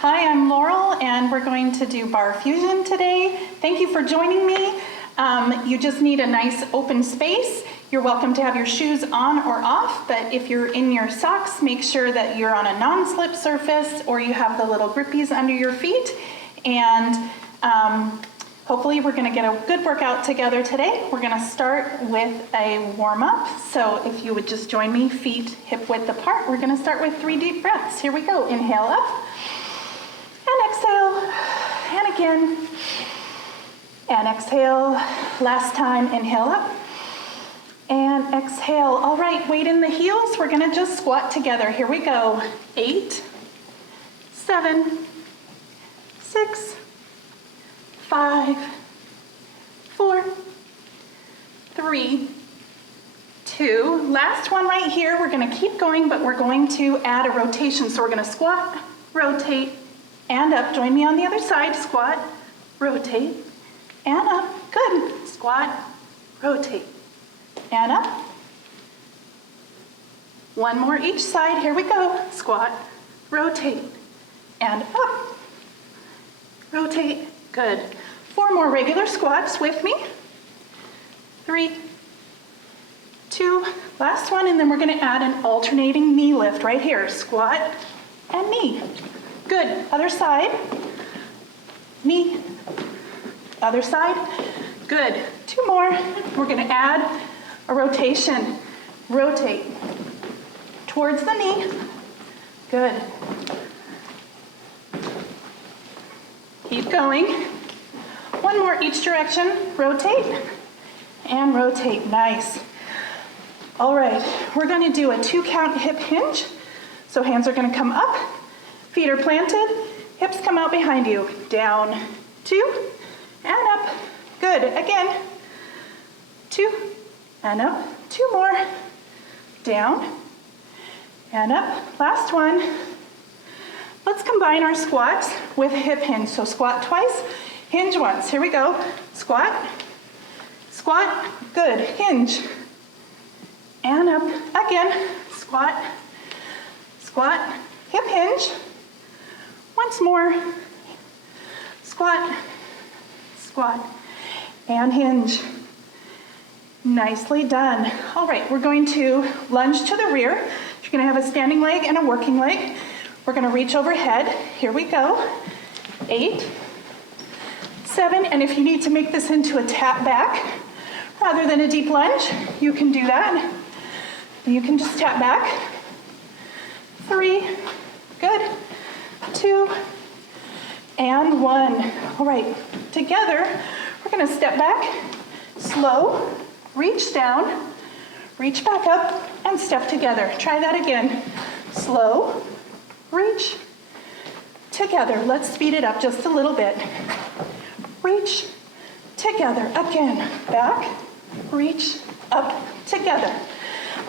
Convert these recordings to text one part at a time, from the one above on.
Hi, I'm Laurel, and we're going to do Barre Fusion today. Thank you for joining me. You just need a nice open space. You're welcome to have your shoes on or off, but if you're in your socks, make sure that you're on a non-slip surface or you have the little grippies under your feet. And hopefully we're gonna get a good workout together today. We're gonna start with a warm-up. So if you would just join me, feet hip width apart. We're gonna start with 3 deep breaths. Here we go, inhale up, and exhale, and again, and exhale. Last time, inhale up, and exhale. All right, weight in the heels. We're gonna just squat together. Here we go. 8, 7, 6, 5, 4, 3, 2. Last one right here. We're gonna keep going, but we're going to add a rotation. So we're gonna squat, rotate, and up. Join me on the other side. Squat, rotate, and up. Good. Squat, rotate, and up. One more each side. Here we go. Squat, rotate, and up. Rotate. Good. 4 more regular squats with me. 3, 2, last one, and then we're going to add an alternating knee lift right here. Squat and knee. Good. Other side. Knee. Other side. Good. 2 more. We're going to add a rotation. Rotate towards the knee. Good. Keep going. 1 more each direction. Rotate and rotate. Nice. All right, we're going to do a 2 count hip hinge. So hands are going to come up, feet are planted, hips come out behind you. Down, 2, and up. Good. Again, 2, and up. 2 more. Down, and up. Last one. Let's combine our squats with hip hinge. So squat twice, hinge once. Here we go. Squat, squat, good. Hinge, and up. Again, squat, squat, hip hinge. Once more. Squat, squat, and hinge. Nicely done. All right, we're going to lunge to the rear. You're going to have a standing leg and a working leg. We're going to reach overhead. Here we go. 8, 7, and if you need to make this into a tap back rather than a deep lunge, you can do that. You can just tap back. 3, good. 2, and 1. All right, together, we're going to step back, slow, reach down, reach back up, and step together. Try that again. Slow, reach, together. Let's speed it up just a little bit. Reach, together. Again, back, reach, up, together.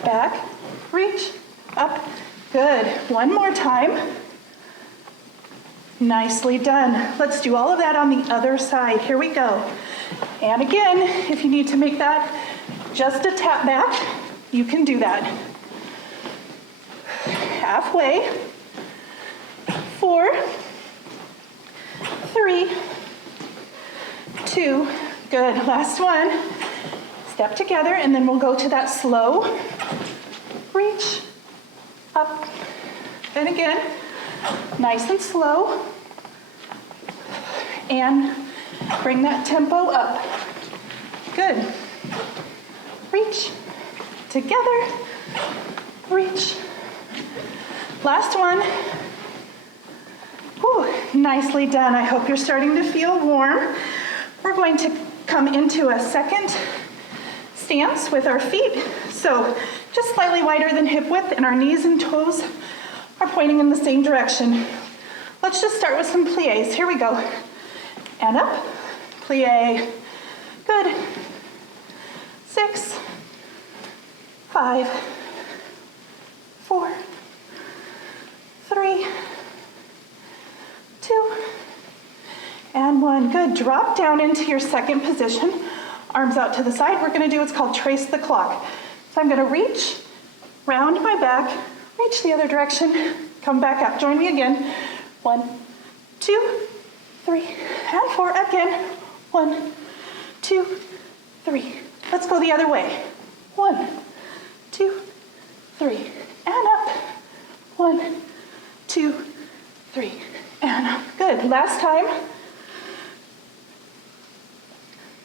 Back, reach, up. Good. 1 more time. Nicely done. Let's do all of that on the other side. Here we go. And again, if you need to make that just a tap back, you can do that. Halfway. 4, 3, 2, good. Last one. Step together, and then we'll go to that slow reach, up, and again, nice and slow, and bring that tempo up. Good. Reach, together, reach. Last one. Whew, nicely done. I hope you're starting to feel warm. We're going to come into a second stance with our feet. So just slightly wider than hip width, and our knees and toes are pointing in the same direction. Let's just start with some pliés. Here we go. And up, plie. Good. 6, 5, 4, 3, 2, and 1. Good. Drop down into your second position. Arms out to the side. We're going to do what's called trace the clock. So I'm going to reach, round my back, reach the other direction, come back up. Join me again. 1, 2, 3, and 4. Again, 1, 2, 3. Let's go the other way. 1, 2, 3, and up. 1, 2, 3, and up. Good. Last time.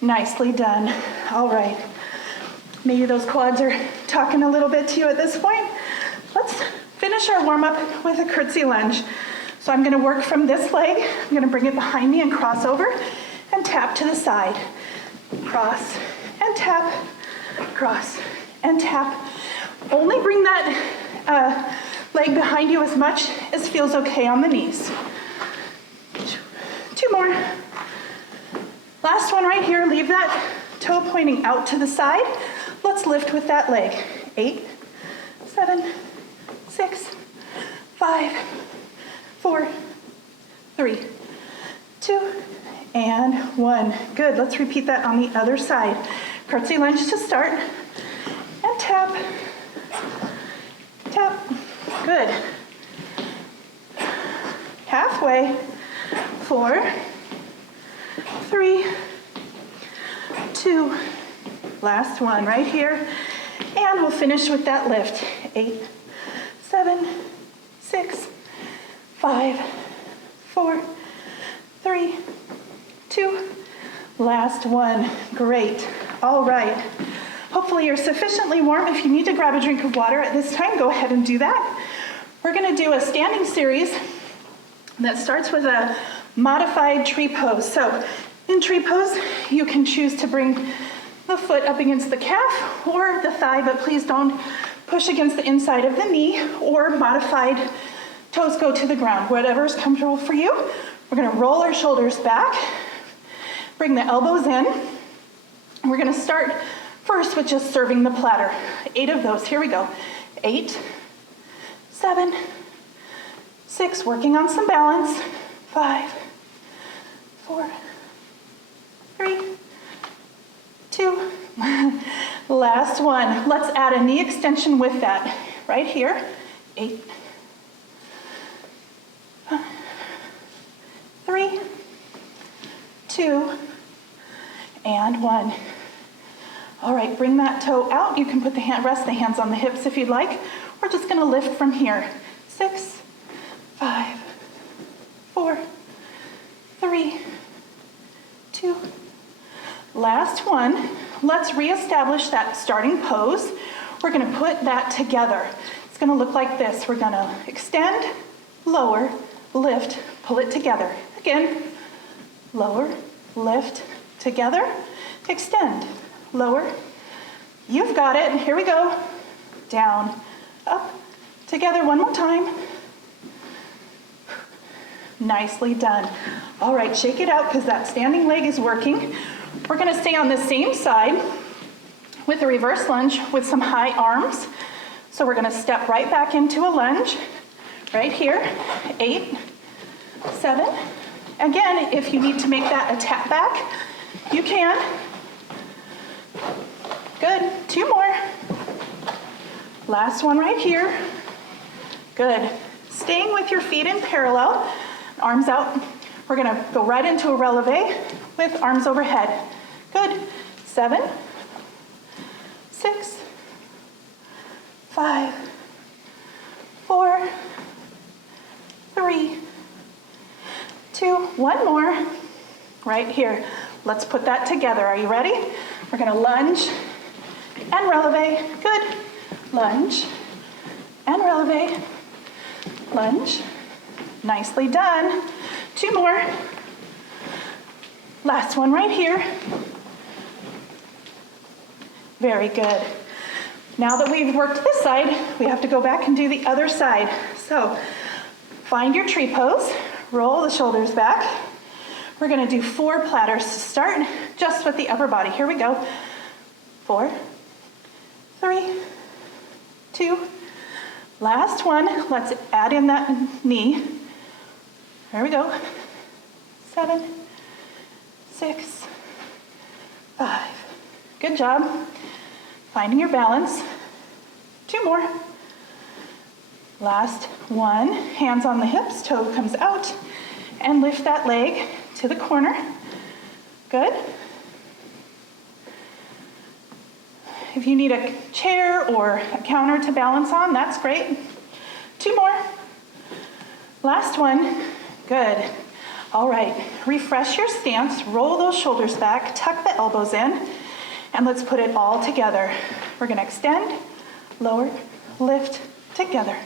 Nicely done. All right. Maybe those quads are talking a little bit to you at this point. Let's finish our warm-up with a curtsy lunge. So I'm going to work from this leg. I'm going to bring it behind me and cross over and tap to the side. Cross and tap, cross and tap. Only bring that leg behind you as much as feels okay on the knees. 2 more. Last one right here. Leave that toe pointing out to the side. Let's lift with that leg. 8, 7, 6, 5, 4, 3, 2, and 1. Good. Let's repeat that on the other side. Curtsy lunge to start. And tap. Tap. Good. Halfway. 4, 3, 2. Last one right here. And we'll finish with that lift. 8, 7, 6, 5, 4, 3, 2. Last one. Great. All right. Hopefully you're sufficiently warm. If you need to grab a drink of water at this time, go ahead and do that. We're going to do a standing series that starts with a modified tree pose. So in tree pose, you can choose to bring the foot up against the calf or the thigh, but please don't push against the inside of the knee, or modified toes go to the ground, whatever is comfortable for you. We're going to roll our shoulders back, bring the elbows in. We're going to start first with just serving the platter. 8 of those. Here we go. 8, 7, 6, working on some balance. 5, 4, 3, 2. Last one. Let's add a knee extension with that. Right here. 8, 3, 2, and 1. All right, bring that toe out. You can put rest the hands on the hips if you'd like. We're just going to lift from here. 6, 5, 4, 3, 2. Last one. Let's reestablish that starting pose. We're going to put that together. It's going to look like this. We're going to extend, lower, lift, pull it together. Again, lower, lift, together, extend, lower. You've got it. Here we go. Down, up, together one more time. Nicely done. All right, shake it out because that standing leg is working. We're going to stay on the same side with a reverse lunge with some high arms. So we're going to step right back into a lunge right here. 8, 7. Again, if you need to make that a tap back, you can. Good. 2 more. Last one right here. Good. Staying with your feet in parallel, arms out. We're going to go right into a releve with arms overhead. Good. 7, 6, 5, 4, 3, 2, 1 more. Right here. Let's put that together. Are you ready? We're going to lunge and releve. Good. Lunge and releve. Lunge. Nicely done. 2 more. Last one right here. Very good. Now that we've worked this side, we have to go back and do the other side. So find your tree pose, roll the shoulders back. We're going to do 4 platters to start, just with the upper body. Here we go. 4, 3, 2. Last one. Let's add in that knee. There we go. 7, 6, 5. Good job. Finding your balance. 2 more. Last one. Hands on the hips, toe comes out, and lift that leg to the corner. Good. If you need a chair or a counter to balance on, that's great. 2 more. Last one. Good. All right, refresh your stance, roll those shoulders back, tuck the elbows in, and let's put it all together. We're gonna extend, lower, lift, together.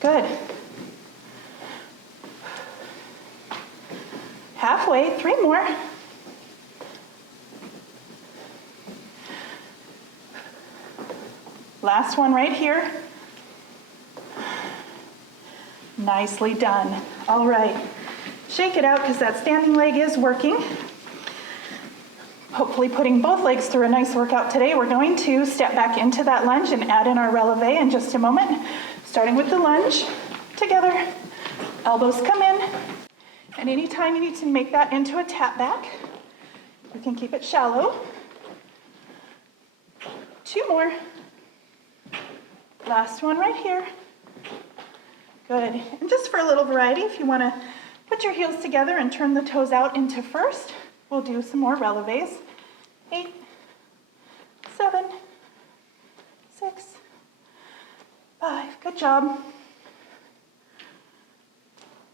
Good. Halfway, 3 more. Last one right here. Nicely done. All right, shake it out because that standing leg is working. Hopefully putting both legs through a nice workout today. We're going to step back into that lunge and add in our releve in just a moment. Starting with the lunge, together, elbows come in. And anytime you need to make that into a tap back, you can keep it shallow. 2 more. Last one right here. Good. And just for a little variety, if you want to put your heels together and turn the toes out into first, we'll do some more releves. 8, 7, 6, 5. Good job.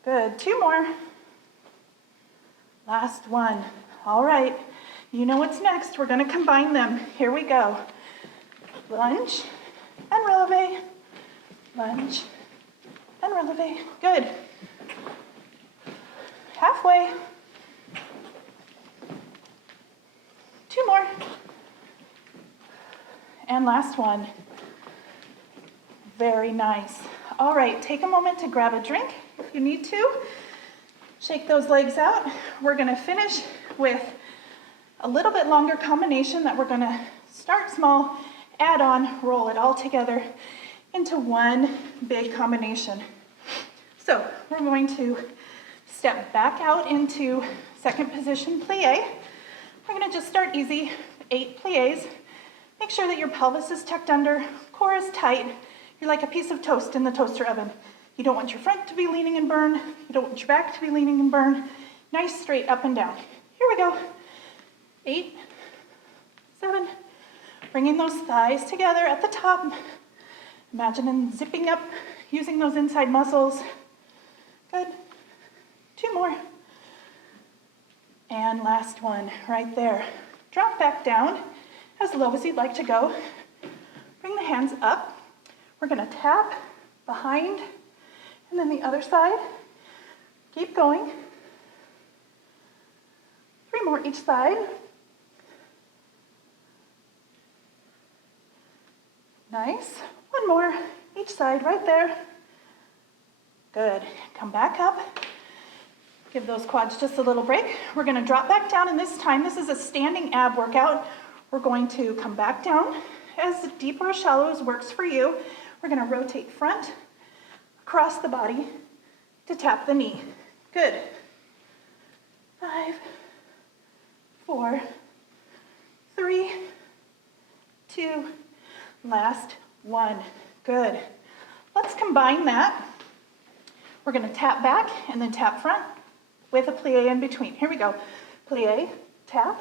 Good. 2 more. Last one. All right. You know what's next. We're going to combine them. Here we go. Lunge and releve. Lunge and releve. Good. Halfway. 2 more. And last one. Very nice. All right, take a moment to grab a drink if you need to. Shake those legs out. We're gonna finish with a little bit longer combination that we're gonna start small, add on, roll it all together into one big combination. So we're going to step back out into second position plie. We're gonna just start easy, 8 plies. Make sure that your pelvis is tucked under, core is tight. You're like a piece of toast in the toaster oven. You don't want your front to be leaning and burn. You don't want your back to be leaning and burn. Nice straight up and down. Here we go. 8, 7. Bringing those thighs together at the top. Imagine zipping up, using those inside muscles. Good. 2 more. And last one right there. Drop back down as low as you'd like to go. Bring the hands up. We're gonna tap behind and then the other side. Keep going. 3 more each side. Nice. 1 more each side right there. Good. Come back up. Give those quads just a little break. We're gonna drop back down, and this time, this is a standing ab workout. We're going to come back down as deep or as shallow as works for you. We're gonna rotate front, across the body to tap the knee. Good. 5, 4, 3, 2, last one. Good. Let's combine that. We're gonna tap back and then tap front with a plie in between. Here we go. Plie, tap,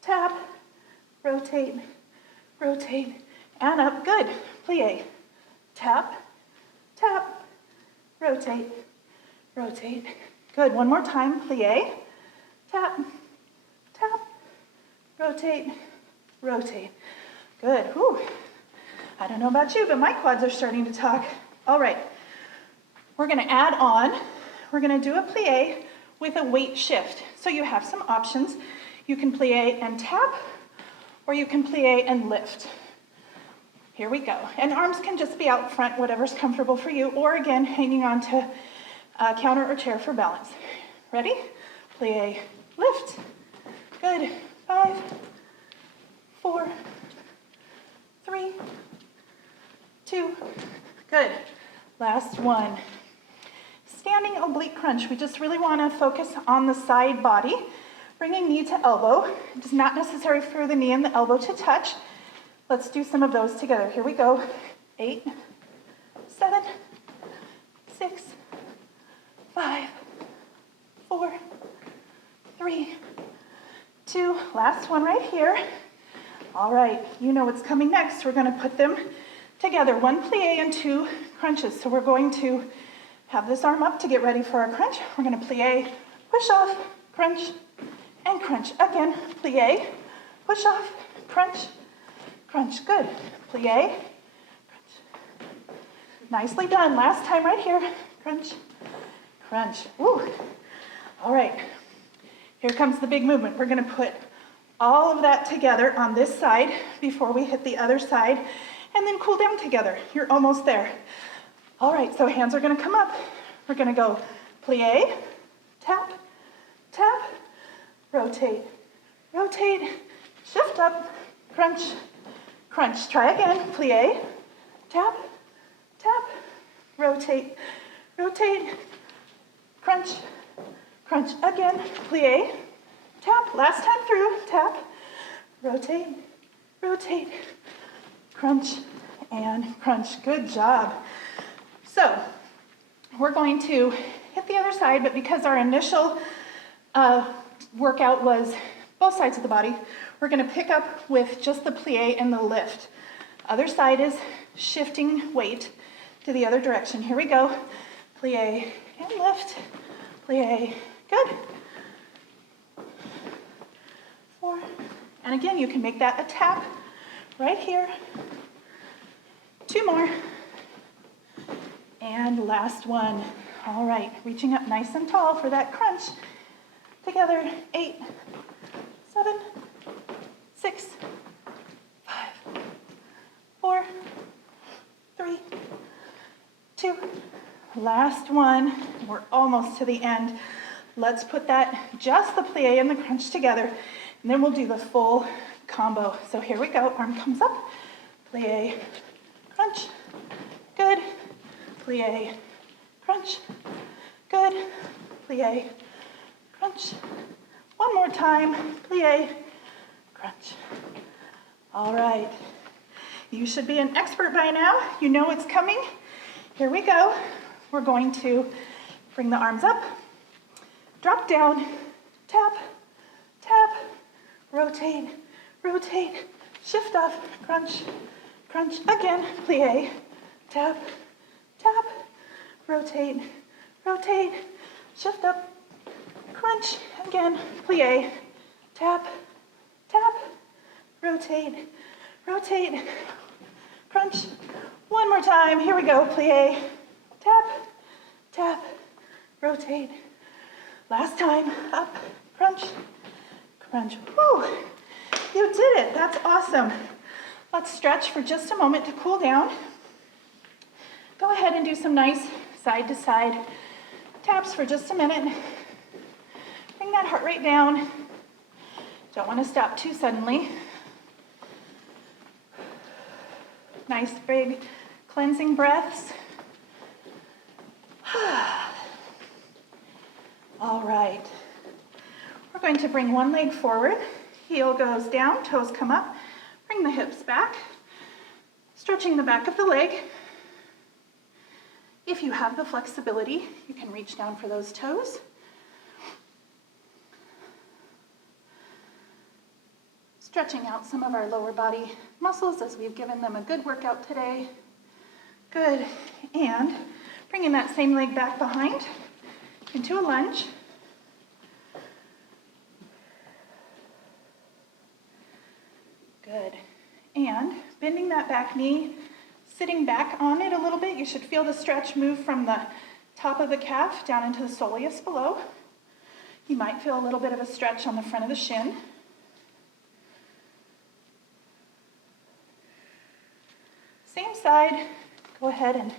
tap, rotate, rotate, and up. Good. Plie, tap, tap, rotate, rotate. Good. One more time. Plie, tap, tap, rotate, rotate. Good. Whew. I don't know about you, but my quads are starting to talk. All right. We're going to add on. We're going to do a plie with a weight shift. So you have some options. You can plie and tap, or you can plie and lift. Here we go. And arms can just be out front, whatever's comfortable for you, or again, hanging on to a counter or chair for balance. Ready? Plie, lift. Good. 5, 4, 3, 2. Good. Last one. Standing oblique crunch. We just really want to focus on the side body, bringing knee to elbow. It is not necessary for the knee and the elbow to touch. Let's do some of those together. Here we go. 8, 7, 6, 5, 3, 2, last one right here. All right, you know what's coming next. We're gonna put them together, 1 plie and 2 crunches. So we're going to have this arm up to get ready for our crunch. We're gonna plie, push off, crunch, and crunch. Again, plie, push off, crunch, crunch. Good. Plie, crunch. Nicely done. Last time right here. Crunch, crunch. Woo. All right. Here comes the big movement. We're going to put all of that together on this side before we hit the other side, and then cool down together. You're almost there. All right, so hands are going to come up. We're going to go plie, tap, tap, rotate, rotate, shift up, crunch, crunch. Try again. Plie, tap, tap, rotate, rotate, crunch, crunch. Again. Plie, tap. Last time through. Tap, rotate, rotate, crunch, and crunch. Good job. So we're going to hit the other side, but because our initial workout was both sides of the body, we're going to pick up with just the plie and the lift. Other side is shifting weight to the other direction. Here we go. Plie and lift. Plie. Good. 4. And again, you can make that a tap right here. 2 more. And last one. All right, reaching up nice and tall for that crunch. Together, 8, 7, 6, 5, 4, 3, 2. Last one. We're almost to the end. Let's put that, just the plie and the crunch together, and then we'll do the full combo. So here we go. Arm comes up. Plie, crunch. Good. Plie, crunch. Good. Plie, crunch. One more time. Plie, crunch. All right. You should be an expert by now. You know it's coming. Here we go. We're going to bring the arms up, drop down, tap, tap, rotate, rotate, shift off, crunch, crunch. Again, plie, tap, tap, rotate, rotate, shift up, crunch. Again, plie, tap, tap, rotate, rotate, crunch. One more time. Here we go. Plie, tap, tap, rotate. Last time. Up, crunch, crunch. Woo! You did it. That's awesome. Let's stretch for just a moment to cool down. Go ahead and do some nice side to side taps for just a minute. Bring that heart rate down. Don't want to stop too suddenly. Nice big cleansing breaths. All right. We're going to bring one leg forward. Heel goes down, toes come up. Bring the hips back. Stretching the back of the leg. If you have the flexibility, you can reach down for those toes. Stretching out some of our lower body muscles as we've given them a good workout today. Good. And bringing that same leg back behind into a lunge. Good. And bending that back knee, sitting back on it a little bit. You should feel the stretch move from the top of the calf down into the soleus below. You might feel a little bit of a stretch on the front of the shin. Same side, go ahead and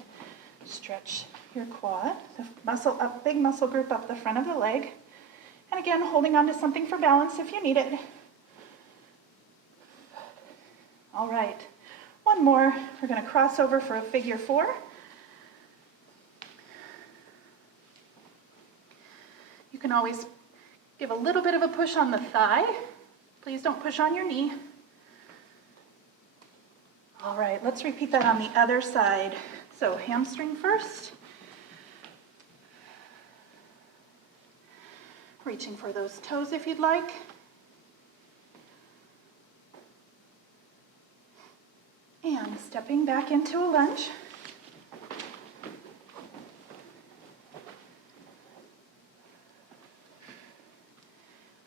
stretch your quad, the muscle up, big muscle group up the front of the leg. And again, holding on to something for balance if you need it. All right, one more. We're going to cross over for a figure 4. You can always give a little bit of a push on the thigh. Please don't push on your knee. All right, let's repeat that on the other side. So hamstring first. Reaching for those toes if you'd like. And stepping back into a lunge.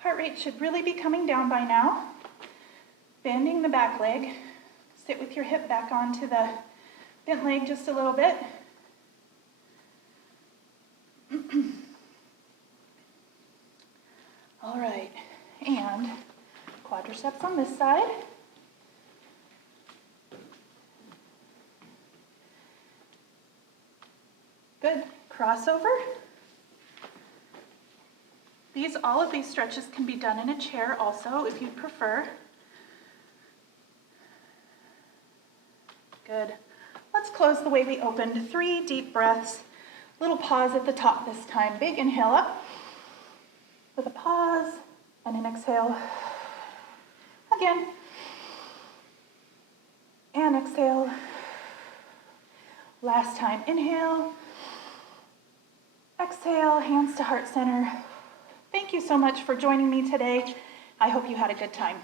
Heart rate should really be coming down by now. Bending the back leg. Sit with your hip back onto the bent leg just a little bit. All right, and quadriceps on this side. Good, crossover. All of these stretches can be done in a chair also if you'd prefer. Good. Let's close the way we opened. 3 deep breaths. Little pause at the top this time. Big inhale up with a pause and an exhale. Again. And exhale. Last time. Inhale. Exhale. Hands to heart center. Thank you so much for joining me today. I hope you had a good time.